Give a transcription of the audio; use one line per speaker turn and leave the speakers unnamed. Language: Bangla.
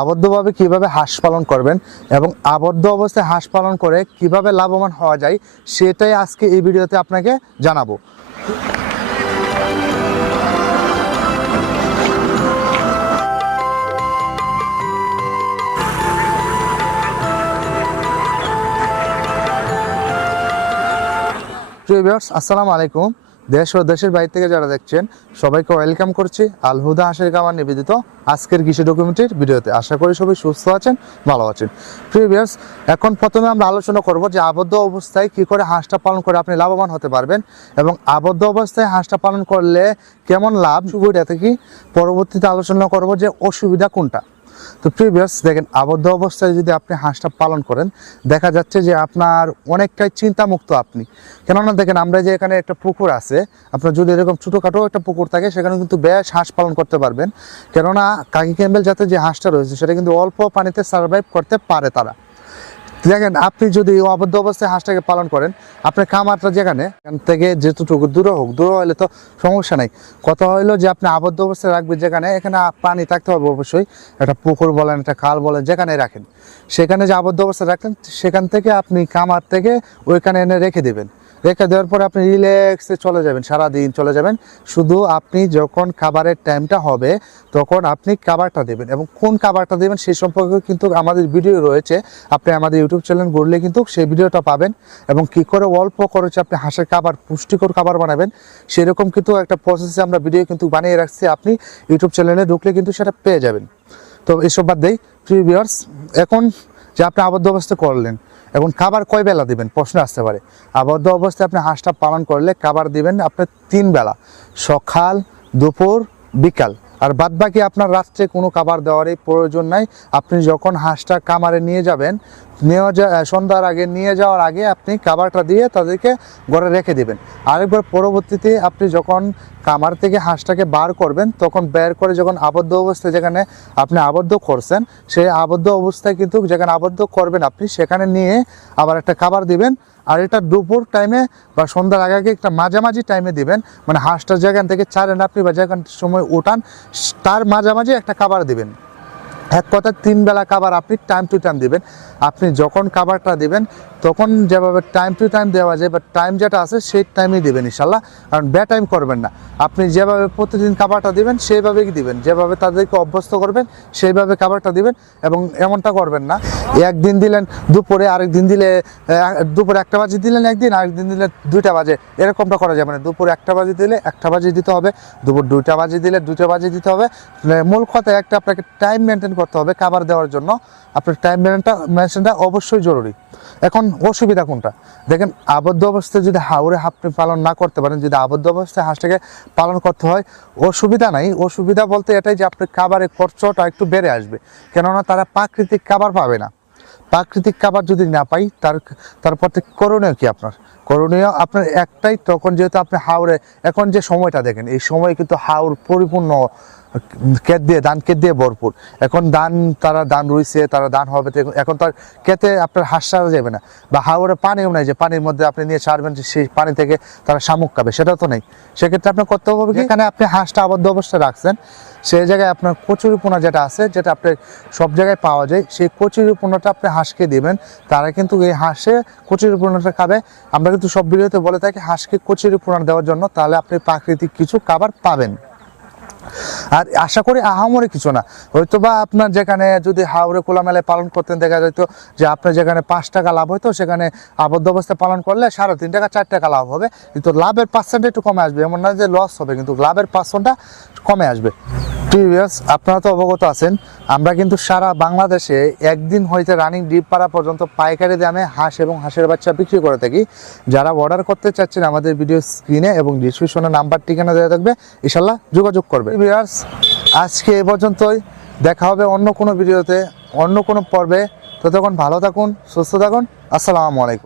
আবদ্ধভাবে কীভাবে হাঁস পালন করবেন এবং আবদ্ধ অবস্থায় হাঁস পালন করে কীভাবে লাভবান হওয়া যায়, সেটাই আজকে এই ভিডিওতে আপনাকে জানাব। আসসালামু আলাইকুম। দেশ ও দেশের বাইরে থেকে যারা দেখছেন, সবাইকে ওয়েলকাম করছি। আল হুদা হাঁসের খামার নিবেদিত আজকের কৃষি ডকুমেন্টের ভিডিওতে। আশা করি সবাই সুস্থ আছেন, ভালো আছেন। প্রিয় ভিউয়ার্স এখন প্রথমে আমরা আলোচনা করব যে আবদ্ধ অবস্থায় কি করে হাঁসটা পালন করে আপনি লাভবান হতে পারবেন এবং আবদ্ধ অবস্থায় হাঁসটা পালন করলে কেমন লাভ? সুবিধা থেকে পরবর্তীতে আলোচনা করব যে অসুবিধা কোনটা। তো প্রিভিয়াস দেখেন, আবদ্ধ অবস্থায় যদি আপনি হাঁসটা পালন করেন, দেখা যাচ্ছে যে আপনার অনেকটাই চিন্তামুক্ত আপনি। কেননা দেখেন, আমরা যে এখানে একটা পুকুর আছে, আপনার যদি এরকম ছোটোখাটো একটা পুকুর থাকে, সেখানে কিন্তু বেশ হাঁস পালন করতে পারবেন। কেননা, কাকি ক্যাম্বেল যাতে যে হাঁসটা রয়েছে, সেটা কিন্তু অল্প পানিতে সার্ভাইভ করতে পারে তারা। দেখেন, আপনি যদি অবদ্ধ অবস্থায় হাঁসটাকে পালন করেন, আপনার খামারটা যেখানে, এখান থেকে যেটুকু দূরে হোক, দূরে হলে তো সমস্যা নেই। কথা হইল যে আপনি আবদ্ধ অবস্থায় রাখবেন যেখানে, এখানে পানি থাকতে হবে অবশ্যই। একটা পুকুর বলেন, একটা খাল বলেন, যেখানে রাখেন। সেখানে যে আবদ্ধ অবস্থায় রাখেন সেখান থেকে আপনি খামার থেকে ওইখানে এনে রেখে দেবেন। রেখে দেওয়ার পরে আপনি রিল্যাক্সে চলে যাবেন সারা দিন চলে যাবেন। শুধু আপনি যখন খাবারের টাইমটা হবে, তখন আপনি খাবারটা দেবেন এবং কোন খাবারটা দেবেন সেই সম্পর্কে কিন্তু আমাদের ভিডিও রয়েছে। আপনি আমাদের ইউটিউব চ্যানেল ঘুরলে কিন্তু সেই ভিডিওটা পাবেন এবং কি করে অল্প খরচে আপনি হাঁসের খাবার, পুষ্টিকর খাবার বানাবেন, সেরকম কিন্তু একটা প্রসেসে আমরা ভিডিও কিন্তু বানিয়ে রাখছি। আপনি ইউটিউব চ্যানেলে ঢুকলে কিন্তু সেটা পেয়ে যাবেন। তো এসব বাদ দেই প্রিভিয়ার্স এখন যে আপনি আবদ্ধ অবস্থা করলেন এখন খাবার কয় বেলা দিবেন? প্রশ্ন আসতে পারে। আবদ্ধ অবস্থায় আপনি হাঁসটা পালন করলে খাবার দিবেন আপনি তিন বেলা। সকাল, দুপুর, বিকাল। আর বাদ বাকি আপনার রাত্রে কোনো খাবার দেওয়ারই প্রয়োজন নাই। আপনি যখন হাঁসটা কামারে নিয়ে যাবেন নিয়ে যা সন্ধ্যার আগে নিয়ে যাওয়ার আগে আপনি খাবারটা দিয়ে তাদেরকে ঘরে রেখে দেবেন। আরেকবার পরবর্তীতে আপনি যখন কামার থেকে হাঁসটাকে বার করবেন, তখন বের করে যখন আবদ্ধ অবস্থায় যেখানে আপনি আবদ্ধ করছেন, সেই আবদ্ধ অবস্থায় কিন্তু যেখানে আবদ্ধ করবেন আপনি, সেখানে নিয়ে আবার একটা খাবার দিবেন। আর এটা দুপুর টাইমে বা সন্ধ্যার আগে আগে একটা মাঝামাঝি টাইমে দিবেন। মানে হাঁসটার যেখান থেকে ছাড়েন আপনি বা যেখান সময় ওঠান, তার মাঝামাঝি একটা খাবার দিবেন। এক কথা তিন বেলা খাবার আপনি টাইম টু টাইম দিবেন। আপনি যখন খাবারটা দিবেন, তখন যেভাবে টাইম টু টাইম দেওয়া যায়, বা টাইম যেটা আছে, সেই টাইমেই দেবেন ইনশাল্লাহ কারণ বে টাইম করবেন না। আপনি যেভাবে প্রতিদিন খাবারটা দিবেন, সেইভাবেই দিবেন। যেভাবে তাদেরকে অভ্যস্ত করবেন, সেইভাবে খাবারটা দিবেন এবং এমনটা করবেন না। একদিন দিলেন দুপুরে আরেক দিন দিলে দুপুরে একটা বাজে দিলেন একদিন, আরেকদিন দিলে দুইটা বাজে। এরকমটা করা যাবে না। দুপুর একটা বাজে দিলে একটা বাজে দিতে হবে, দুপুর দুইটা বাজে দিলে দুইটা বাজে দিতে হবে। মূল কথা একটা আপনাকে টাইম মেনটেন করতে হবে খাবার দেওয়ার জন্য। আপনার টাইম মেনটেনটা মেনটেনটা অবশ্যই জরুরি। এখন অসুবিধা কোনটা? দেখেন, আবদ্ধ অবস্থায় যদি হাওড়ে আপনি পালন না করতে পারেন, যদি আবদ্ধ অবস্থায় হাঁসটাকে পালন করতে হয়, অসুবিধা নাই। অসুবিধা বলতে এটাই যে আপনার খাবারের খরচটা একটু বেড়ে আসবে। কেননা তারা প্রাকৃতিক খাবার পাবে না। প্রাকৃতিক খাবার যদি না পাই, তার, তারপর করণীয় কি আপনার? করণীয় আপনার একটাই তখন যেহেতু আপনি হাওড়ে এখন যে সময়টা দেখেন, এই সময় কিন্তু হাওড় পরিপূর্ণ ক্ষেত দিয়ে, ধান ক্ষেত দিয়ে ভরপুর। এখন ধান, তারা ধান রুইছে, তারা ধান হবে এখন তার ক্ষেতে আপনার হাঁস ছাড়া যাবে না। বা হাওড়ে পানিও নাই যে পানির মধ্যে আপনি নিয়ে ছাড়বেন যে সেই পানি থেকে তারা শামুক খাবে, সেটা তো নেই। সেক্ষেত্রে আপনার করতে হবে এখানে আপনি হাঁসটা আবদ্ধ অবস্থায় রাখছেন, সেই জায়গায় আপনার কচুরিপোনা যেটা আছে, যেটা আপনার সব জায়গায় পাওয়া যায়, সেই কচুরিপোনাটা আপনি হাঁসকে দিবেন, তারা কিন্তু এই হাঁসে কচুরিপোনাটা খাবে। আমরা কিন্তু সব ভিডিওতে বলে থাকে হাঁসকে কচুরি কচুরিপোনা দেওয়ার জন্য, তাহলে আপনি প্রাকৃতিক কিছু খাবার পাবেন। আর আশা করি আহামরে কিছু না। হয়তো বা আপনার যেখানে যদি হাওড়ে খোলামেলায় পালন করতেন, দেখা যেত যে আপনার যেখানে পাঁচ টাকা লাভ হতো সেখানে আবদ্ধ অবস্থায় পালন করলে সাড়ে তিন টাকা, চার টাকা লাভ হবে। কিন্তু লাভের পার্সেন্ট একটু কমে আসবে। এমন না যে লস হবে, কিন্তু লাভের পার্সেন্টটা কমে আসবে। প্রিভিয়াস আপনারা তো অবগত আছেন, আমরা কিন্তু সারা বাংলাদেশে একদিন হইতে রানিং ডিপ পাড়া পর্যন্ত পাইকারি দামে হাঁস এবং হাঁসের বাচ্চা বিক্রি করে থাকি। যারা অর্ডার করতে চাচ্ছেন আমাদের ভিডিও স্ক্রিনে এবং ডিসক্রিপশনে নাম্বার ঠিকানা দেওয়া থাকবে ইনশাল্লাহ যোগাযোগ করবে ভিউয়ার্স আজকে এ পর্যন্তই। দেখা হবে অন্য কোনো ভিডিওতে, অন্য কোনো পর্বে। ততক্ষণ ভালো থাকুন, সুস্থ থাকুন। আসসালামু আলাইকুম।